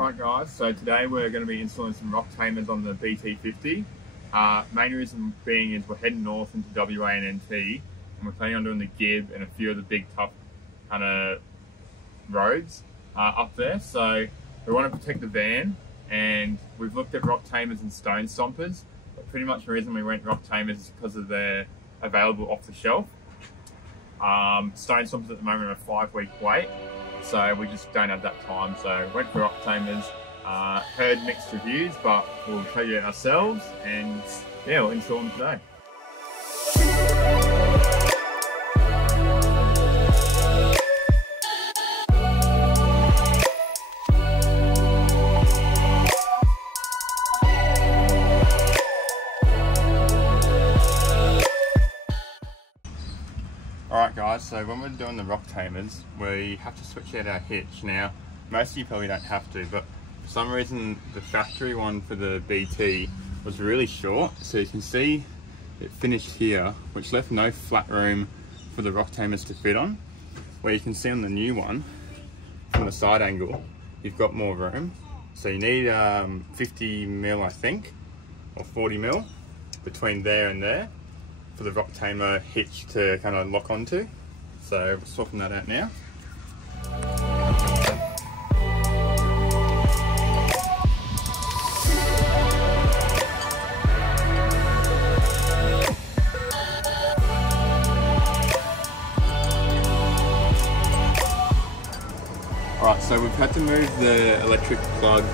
Right guys, so today we're going to be installing some Rock Tamers on the BT-50. Main reason being is we're heading north into WA and NT, and we're planning on doing the Gib and a few of the big tough kind of roads up there. So we want to protect the van, and we've looked at Rock Tamers and Stone Stompers, but pretty much the reason we went Rock Tamers is because of they're available off the shelf. Stone Stompers at the moment are a 5-week wait, so we just don't have that time, so went for Rock Tamers. Heard mixed reviews, but we'll tell you ourselves, and yeah, we'll install them today. Alright guys, so when we're doing the Rock Tamers, we have to switch out our hitch. Now, most of you probably don't have to, but for some reason the factory one for the BT was really short, so you can see it finished here, which left no flat room for the Rock Tamers to fit on. Where you can see on the new one, from the side angle, you've got more room. So you need 50mm I think, or 40mm between there and there, for the Rock Tamer hitch to kind of lock onto. So we're swapping that out now. Alright, so we've had to move the electric plug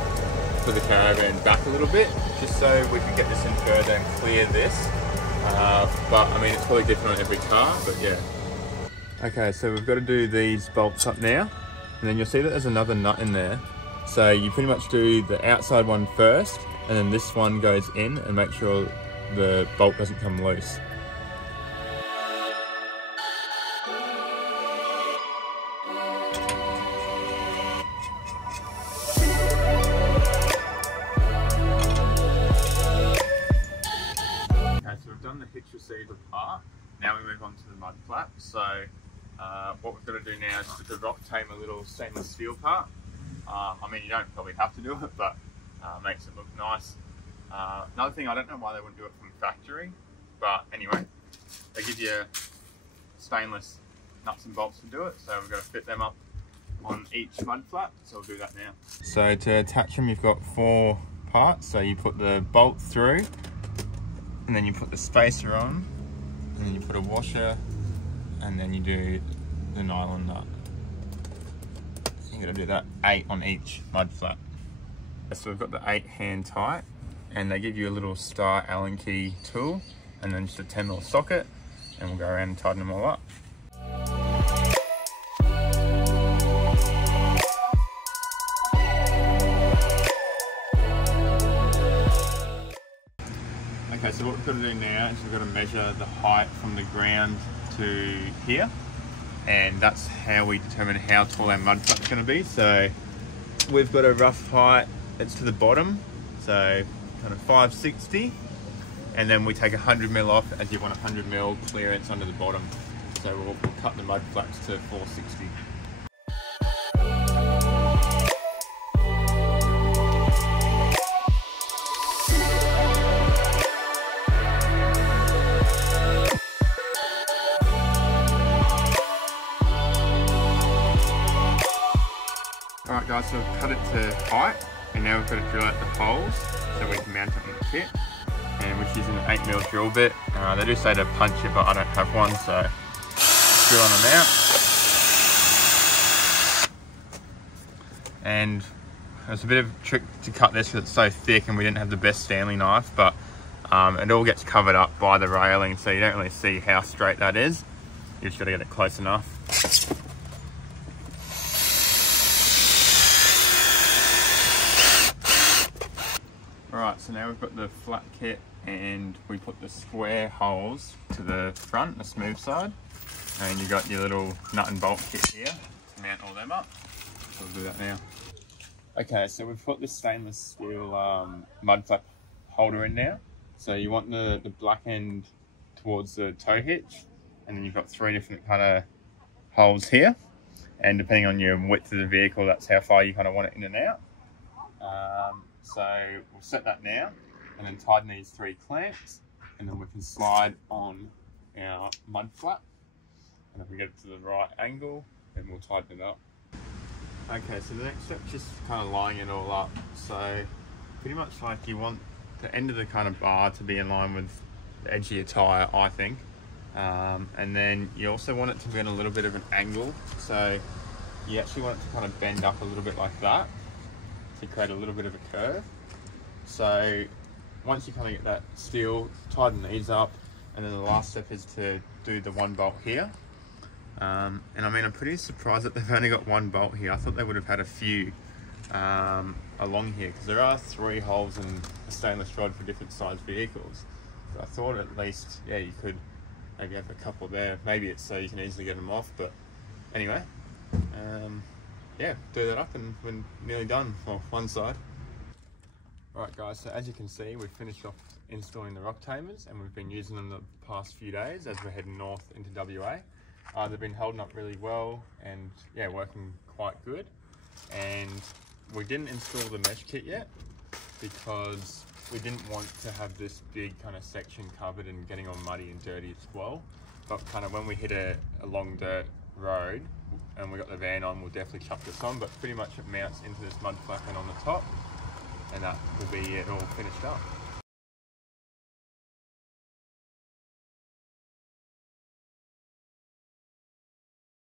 for the caravan back a little bit, just so we can get this in further and clear this. But I mean, it's probably different on every car, but yeah. Okay, so we've got to do these bolts up now, and then you'll see that there's another nut in there. So you pretty much do the outside one first, and then this one goes in, and make sure the bolt doesn't come loose. Done the hitch receiver part. Now we move on to the mud flap. So what we've got to do now is with the Rock Tamer little stainless steel part. I mean, you don't probably have to do it, but makes it look nice. Another thing, I don't know why they wouldn't do it from factory, but anyway, they give you stainless nuts and bolts to do it, so we've got to fit them up on each mud flap, so we'll do that now. So to attach them, you've got 4 parts. So you put the bolt through, and then you put the spacer on, and then you put a washer, and then you do the nylon nut. So you're gonna do that 8 on each mud flap. So we've got the 8 hand tight, and they give you a little star Allen key tool, and then just a 10mm socket, and we'll go around and tighten them all up. Okay, so what we've got to do now is we've got to measure the height from the ground to here, and that's how we determine how tall our mud flap's going to be. So we've got a rough height that's to the bottom, so kind of 560, and then we take 100mm off as you want 100mm clearance under the bottom. So we'll cut the mud flaps to 460. Alright guys, so we've cut it to height, and now we've got to drill out the holes so we can mount it on the kit. And we're using an 8mm drill bit. They do say to punch it, but I don't have one, so drilling them out. And there's a bit of a trick to cut this because it's so thick and we didn't have the best Stanley knife, but it all gets covered up by the railing, so you don't really see how straight that is. You just got to get it close enough. Alright, so now we've got the flat kit, and we put the square holes to the front, the smooth side, and you got your little nut and bolt kit here to mount all them up. So we'll do that now. Okay, so we've put this stainless steel mud flap holder in now. So you want the black end towards the tow hitch, and then you've got 3 different kind of holes here, and depending on your width of the vehicle, that's how far you kind of want it in and out. So we'll set that now and then tighten these 3 clamps, and then we can slide on our mud flap, and if we get it to the right angle then we'll tighten it up. Okay, so the next step is just kind of lining it all up. So pretty much like you want the end of the kind of bar to be in line with the edge of your tyre, I think. And then you also want it to be on a little bit of an angle. So you actually want it to kind of bend up a little bit like that to create a little bit of a curve. So once you kind of get that steel, tighten these up, and then the last step is to do the 1 bolt here. And I mean, I'm pretty surprised that they've only got 1 bolt here. I thought they would have had a few along here, because there are 3 holes in a stainless rod for different size vehicles. So I thought at least, yeah, you could maybe have a couple there. Maybe it's so you can easily get them off, but anyway, yeah, do that up and we're nearly done for one side. Alright guys, so as you can see, we've finished off installing the Rock Tamers, and we've been using them the past few days as we're heading north into WA. They've been holding up really well and yeah, working quite good. And we didn't install the mesh kit yet because we didn't want to have this big kind of section covered and getting all muddy and dirty as well. But kind of when we hit a long dirt road and we got the van on, we'll definitely chuck this on, but pretty much it mounts into this mud flap and on the top, and that will be it all finished up.